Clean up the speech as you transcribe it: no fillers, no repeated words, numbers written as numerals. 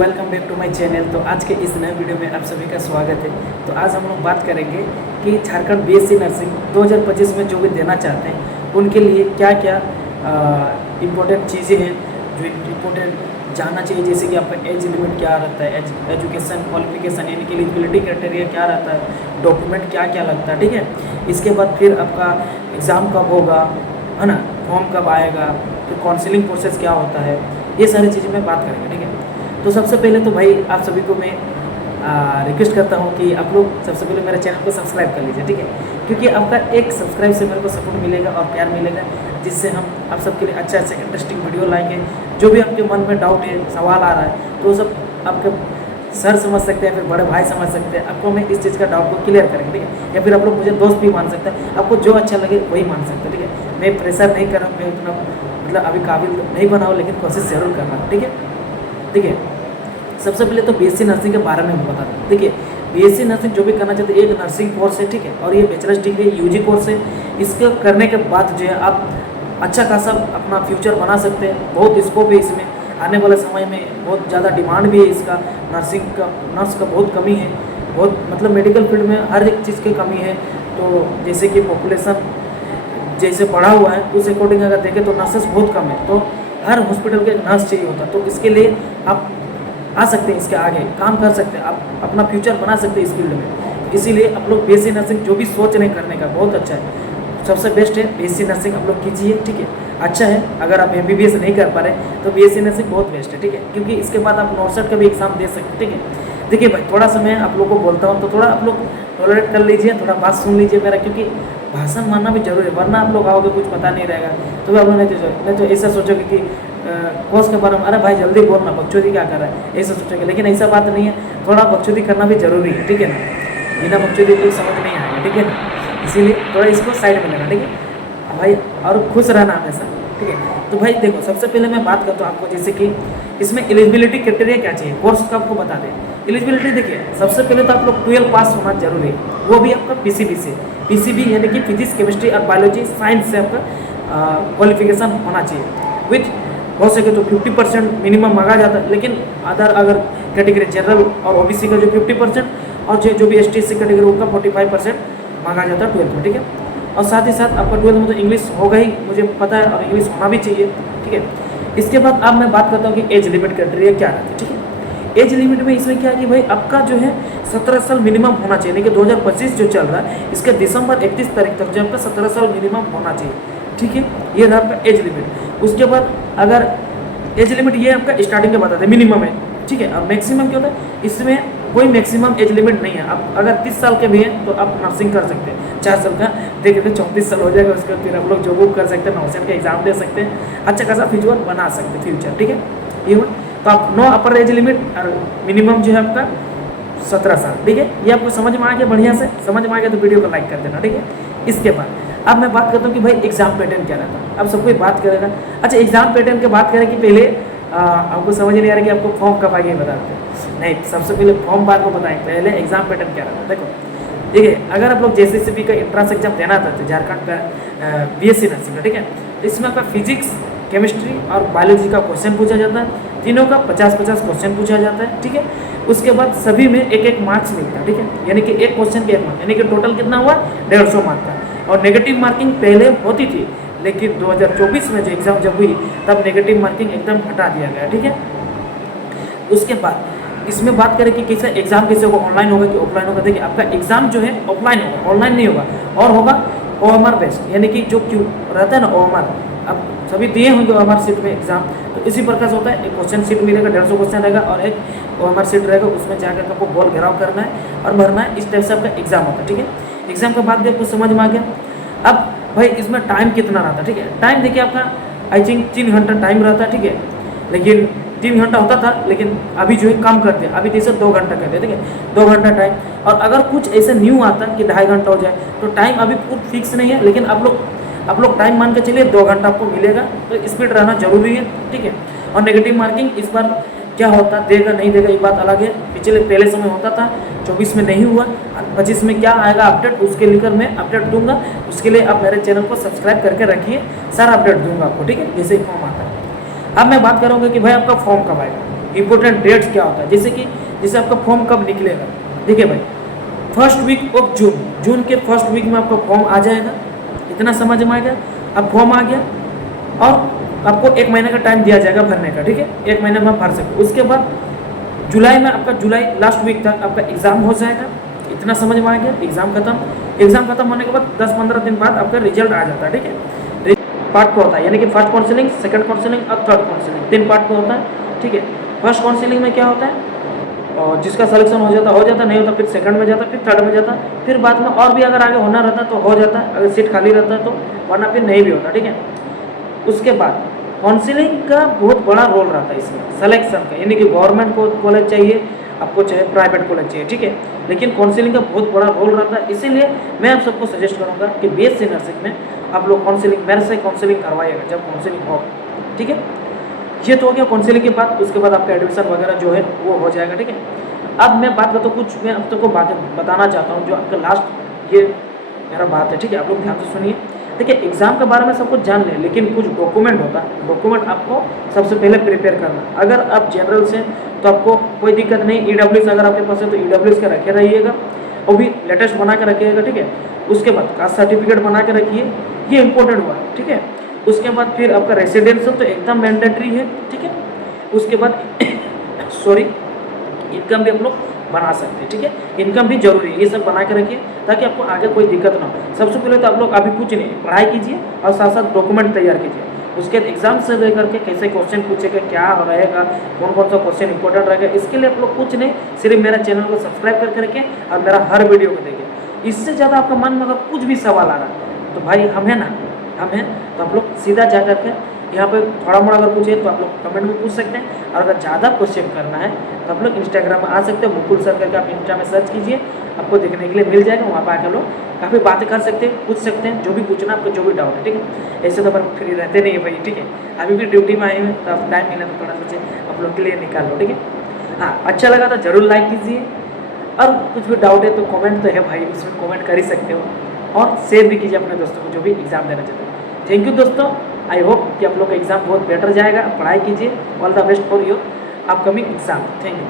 Welcome back to my channel. तो आज के इस नए वीडियो में आप सभी का स्वागत है। तो आज हम लोग बात करेंगे कि झारखंड बीएससी नर्सिंग 2025 में जो भी देना चाहते हैं उनके लिए क्या क्या इम्पोर्टेंट चीज़ें हैं जो इम्पोर्टेंट जानना चाहिए। जैसे कि आपका एज लिमिट क्या रहता है, एजुकेशन क्वालिफिकेशन यानी कि एलिजिबिलिटी क्राइटेरिया क्या रहता है, डॉक्यूमेंट क्या क्या लगता है, ठीक है। इसके बाद फिर आपका एग्ज़ाम कब होगा, है ना, फॉर्म कब आएगा, फिर काउंसलिंग प्रोसेस क्या होता है, ये सारी चीज़ें मैं बात करेंगे, ठीक है। तो सबसे पहले तो भाई आप सभी को मैं रिक्वेस्ट करता हूँ कि आप लोग सबसे पहले मेरे चैनल को सब्सक्राइब कर लीजिए, ठीक है, क्योंकि आपका एक सब्सक्राइब से मेरे को सपोर्ट मिलेगा और प्यार मिलेगा, जिससे हम आप सबके लिए अच्छा अच्छा इंटरेस्टिंग वीडियो लाएंगे। जो भी आपके मन में डाउट है, सवाल आ रहा है, तो वो सब आपके सर समझ सकते हैं, फिर बड़े भाई समझ सकते हैं, आपको मैं इस चीज़ का डाउट को क्लियर करेंगे, ठीक है। या फिर आप लोग मुझे दोस्त भी मान सकते हैं, आपको जो अच्छा लगे वही मान सकते हैं, ठीक है। मैं प्रेशर नहीं कर रहा हूँ, मैं उतना मतलब अभी काबिल नहीं बनाऊँ, लेकिन कोशिश ज़रूर करना, ठीक है। देखिए, सबसे पहले तो बीएससी नर्सिंग के बारे में मैं बता दूँ। देखिए, बीएससी नर्सिंग जो भी करना चाहते हैं, एक नर्सिंग कोर्स है, ठीक है, और ये बैचलर्स डिग्री यूजी कोर्स है। इसके करने के बाद जो है आप अच्छा खासा अपना फ्यूचर बना सकते हैं। बहुत स्कोप है इसमें, आने वाले समय में बहुत ज़्यादा डिमांड भी है इसका। नर्स का बहुत कमी है, बहुत मतलब मेडिकल फील्ड में हर एक चीज़ की कमी है। तो जैसे कि पॉपुलेशन जैसे बढ़ा हुआ है, उस अकॉर्डिंग अगर देखें तो नर्सेस बहुत कम है, तो हर हॉस्पिटल के नर्स चाहिए होता है। तो इसके लिए आप आ सकते हैं, इसके आगे काम कर सकते हैं, आप अपना फ्यूचर बना सकते हैं इस फील्ड में। इसीलिए आप लोग बीएससी नर्सिंग जो भी सोच रहे करने का, बहुत अच्छा है, सबसे बेस्ट है बीएससी नर्सिंग आप लोग कीजिए, ठीक है। अच्छा है, अगर आप एमबीबीएस नहीं कर पा रहे तो बीएससी नर्सिंग बहुत बेस्ट है, ठीक है, क्योंकि इसके बाद आप नॉर्सेट का भी एग्जाम दे सकते हैं, ठीक है। देखिए भाई, थोड़ा सा मैं आप लोग को बोलता हूँ, तो थोड़ा आप लोग टॉलरेट कर लीजिए, थोड़ा बात सुन लीजिए मेरा, क्योंकि भाषण मानना भी जरूरी है, वरना आप लोग आओगे कुछ पता नहीं रहेगा, तो आप लोग नहीं तो ऐसा सोचोगे कि कोर्स के बारे में, अरे भाई जल्दी बोलना, बकचोदी क्या कर रहा है, ऐसा सोचोगे। लेकिन ऐसा बात नहीं है, थोड़ा बकचोदी करना भी जरूरी है, ठीक है ना। बिना बकचोदी कोई समझ नहीं आएगा, ठीक है ना। इसीलिए थोड़ा इसको साइड में लेना, ठीक है भाई, और खुश रहना हमेशा, ठीक है। तो भाई देखो, सबसे पहले मैं बात करता हूँ आपको, जैसे कि इसमें एलिजिबिलिटी क्राइटेरिया क्या चाहिए, कोर्स का आपको बता दें। एलिजिबिलिटी देखिए, सबसे पहले तो आप लोग 12 पास होना जरूरी है, वो भी आपका पीसीबी से। पीसीबी यानी कि फिजिक्स केमिस्ट्री और बायोलॉजी साइंस से आपका क्वालिफिकेशन होना चाहिए। विथ हो सके तो 50% मिनिमम मांगा जाता है, लेकिन अगर कैटेगरी जनरल और ओबीसी का जो 50% और जो भी एसटी एससी कैटेगरी उनका 45% मांगा जाता है 12th में, ठीक है। और साथ ही साथ आपका 12th में तो इंग्लिश होगा ही, मुझे पता है, और इंग्लिश होना भी चाहिए, ठीक है। इसके बाद अब मैं बात करता हूँ कि एज लिमिट क्राइटेरिया क्या रहती है, ठीक है। एज लिमिट में इसमें क्या है कि भाई आपका जो है 17 साल मिनिमम होना चाहिए, यानी कि 2025 जो चल रहा है, इसके दिसंबर 31 तारीख तक जो आपका 17 साल मिनिमम होना चाहिए, ठीक है। ये रहा आपका एज लिमिट। उसके बाद अगर एज लिमिट ये आपका स्टार्टिंग के बताते हैं, मिनिमम है, ठीक है। अब मैक्सिमम क्या होता है, इसमें कोई मैक्सिमम एज लिमिट नहीं है। आप अगर 30 साल के भी हैं तो आप नर्सिंग कर सकते हैं, 4 साल का देखें तो 34 साल हो जाएगा, उसके बाद फिर आप लोग जॉब वॉब कर सकते हैं, नर्सिंग का एग्जाम दे सकते हैं, अच्छा खासा फ्यूचर बना सकते हैं फ्यूचर, ठीक है। ये हुआ, तो आप नो अपर एज लिमिट और मिनिमम जो है आपका 17 साल, ठीक है। ये आपको समझ में आ गया, बढ़िया से समझ में आ गया तो वीडियो को लाइक कर देना, ठीक है। इसके बाद अब मैं बात करता हूँ कि भाई एग्जाम पैटर्न क्या रहता है, अब सब कोई बात करेगा। अच्छा, एग्जाम पैटर्न की बात करें कि पहले आपको समझ नहीं आ रहा कि आपको फॉर्म कब आगे बताते हैं, नहीं, सबसे पहले फॉर्म बाद में बताएं, पहले एग्जाम पैटर्न क्या रहता है। देखो, ठीक है, अगर आप लोग जेसीसीबी का एंट्रेंस एग्जाम देना चाहते हैं झारखंड का बीएससी नर्सिंग का, ठीक है, तो इसमें आपका फिजिक्स केमिस्ट्री और बायोलॉजी का क्वेश्चन पूछा जाता है, तीनों का 50-50 क्वेश्चन पूछा जाता है, ठीक है। उसके बाद सभी में एक मार्क्स मिलता है, ठीक है, यानी कि एक क्वेश्चन के 1 मार्क, यानी कि टोटल कितना हुआ 150 मार्क का। और नेगेटिव मार्किंग पहले होती थी, लेकिन 2024 में जो एग्ज़ाम जब हुई तब नेगेटिव मार्किंग एकदम हटा दिया गया, ठीक है। उसके बाद इसमें बात करें कि कैसे एग्जाम कैसे होगा, ऑनलाइन होगा कि ऑफलाइन होगा। देखिए, आपका एग्जाम जो है ऑफलाइन होगा, ऑनलाइन नहीं होगा, और होगा ओएमआर बेस्ड, यानी कि जो क्यू रहता है ना ओएमआर, अब सभी दिए होंगे ओएमआर सीट में एग्जाम, तो इसी प्रकार से होता है। एक क्वेश्चन सीट मिलेगा, 150 क्वेश्चन रहेगा, और एक ओएमआर सीट रहेगा, उसमें जाकर आपको गोल घेराव करना है और भरना है। इस टाइप से आपका एग्जाम होता है, ठीक है। एग्जाम के बाद भी आपको समझ में आ गया। अब भाई इसमें टाइम कितना रहता है, ठीक है। टाइम देखिए, आपका आई थिंक 3 घंटा टाइम रहता है, ठीक है, लेकिन 3 घंटा होता था, लेकिन अभी जो है कम कर दिया, अभी जैसे 2 घंटा कर दिया, ठीक है, 2 घंटा टाइम। और अगर कुछ ऐसे न्यू आता कि 2.5 घंटा हो जाए, तो टाइम अभी पूरा फिक्स नहीं है, लेकिन आप लोग टाइम मान के चलिए 2 घंटा आपको मिलेगा, तो स्पीड रहना जरूरी है, ठीक है। और नेगेटिव मार्किंग इस बार क्या होता देगा नहीं देगा, ये बात अलग है। पहले समय होता था, 24 में नहीं हुआ, 25 में क्या आएगा अपडेट, उसके लेकर मैं अपडेट दूंगा। उसके लिए आप मेरे चैनल को सब्सक्राइब करके रखिए, सारा अपडेट दूंगा आपको, ठीक है, जैसे ही फॉर्म आता है। अब मैं बात करूँगा कि भाई आपका फॉर्म कब आएगा। इंपॉर्टेंट डेट्स क्या होता है, जैसे आपका फॉर्म कब निकलेगा। देखिए भाई, फर्स्ट वीक ऑफ जून के फर्स्ट वीक में आपका फॉर्म आ जाएगा, इतना समझ में आ गया। अब फॉर्म आ गया और आपको 1 महीने का टाइम दिया जाएगा भरने का, ठीक है, 1 महीने में आप भर सकते। उसके बाद जुलाई में आपका जुलाई लास्ट वीक तक आपका एग्ज़ाम हो जाएगा, इतना समझ में आ गया। एग्ज़ाम खत्म होने के बाद 10-15 दिन बाद आपका रिजल्ट आ जाता है, ठीक है। पार्ट को होता है, यानी कि फर्स्ट काउंसलिंग, सेकंड काउंसलिंग और थर्ड काउंसलिंग, 3 पार्ट को होता है, ठीक है। फर्स्ट काउंसलिंग में क्या होता है, और जिसका सिलेक्शन हो जाता, नहीं होता फिर सेकंड में जाता, फिर थर्ड में जाता, फिर बाद में और भी अगर आगे होना रहता तो हो जाता, अगर सीट खाली रहता है तो, वरना फिर नहीं भी होता, ठीक है। उसके बाद काउंसलिंग का बहुत बड़ा रोल रहता है इसमें सिलेक्शन का, यानी कि गवर्नमेंट को कॉलेज चाहिए आपको, चाहे प्राइवेट कॉलेज चाहिए, ठीक है, लेकिन काउंसलिंग का बहुत बड़ा रोल रहता है। इसीलिए मैं आप सबको सजेस्ट करूँगा कि बीएससी नर्सिंग में आप लोग काउंसलिंग, मेरे से काउंसलिंग करवाइएगा जब काउंसलिंग हो, ठीक है। ये तो हो गया काउंसलिंग के बाद, उसके बाद आपका एडमिशन वगैरह जो है वो हो जाएगा, ठीक है। अब मैं बात करता हूँ कुछ, मैं अब तक को बातें बताना चाहता हूँ जो आपका लास्ट ये मेरा बात है, ठीक है, आप लोग ध्यान से सुनिए। देखिए, एग्जाम के बारे में सब कुछ जान लें, लेकिन कुछ डॉक्यूमेंट होता है, डॉक्यूमेंट आपको सबसे पहले प्रिपेयर करना। अगर आप जनरल से तो आपको कोई दिक्कत नहीं, ईडब्ल्यूएस अगर आपके पास है तो ईडब्ल्यूएस का रखे रहिएगा, वो भी लेटेस्ट बना के रखिएगा, ठीक है। उसके बाद कास्ट सर्टिफिकेट बना के रखिए, ये इंपॉर्टेंट हुआ, ठीक है। उसके बाद फिर आपका रेसिडेंशियल तो एकदम मैंडेटरी है, ठीक है। उसके बाद सॉरी, इनकम भी आप लोग बना सकते हैं, ठीक है, इनकम भी जरूरी है, ये सब बना के रखिए ताकि आपको आगे कोई दिक्कत ना हो। सबसे पहले तो आप लोग अभी कुछ नहीं, पढ़ाई कीजिए और साथ साथ डॉक्यूमेंट तैयार कीजिए। उसके बाद एग्जाम से लेकर के कैसे क्वेश्चन पूछेगा, क्या रहेगा, कौन कौन सा क्वेश्चन इंपॉर्टेंट रहेगा, इसके लिए आप लोग कुछ नहीं, सिर्फ मेरा चैनल को सब्सक्राइब करके रखें और मेरा हर वीडियो को देखिए। इससे ज़्यादा आपका मन में अगर कुछ भी सवाल आ रहा है तो भाई हम हैं तो आप लोग सीधा जा करके यहाँ पे थोड़ा मोड़ा अगर पूछे तो आप लोग कमेंट में पूछ सकते हैं, और अगर ज़्यादा क्वेश्चन करना है तो आप लोग इंस्टाग्राम में आ सकते हो, मुकुल सर करके आप इंस्टा में सर्च कीजिए, आपको देखने के लिए मिल जाएगा। वहाँ पर आकर लोग काफ़ी बातें कर सकते हैं, पूछ सकते हैं, जो भी पूछना आपको, जो भी डाउट है, ठीक है। ऐसे तो अपन फ्री रहते नहीं है भाई, ठीक है, अभी भी ड्यूटी में आए हुए तो आप टाइम मिला तो थोड़ा सोचे आप लोग के लिए निकाल लो, ठीक है। हाँ, अच्छा लगा तो ज़रूर लाइक कीजिए, और कुछ भी डाउट है तो कमेंट तो है भाई, उसमें कमेंट कर ही सकते हो, और शेयर भी कीजिए अपने दोस्तों को जो भी एग्ज़ाम देना चाहते हैं। थैंक यू दोस्तों, आई होप कि आप लोग का एग्ज़ाम बहुत बेटर जाएगा, पढ़ाई कीजिए, all the best for your upcoming exam. Thank you.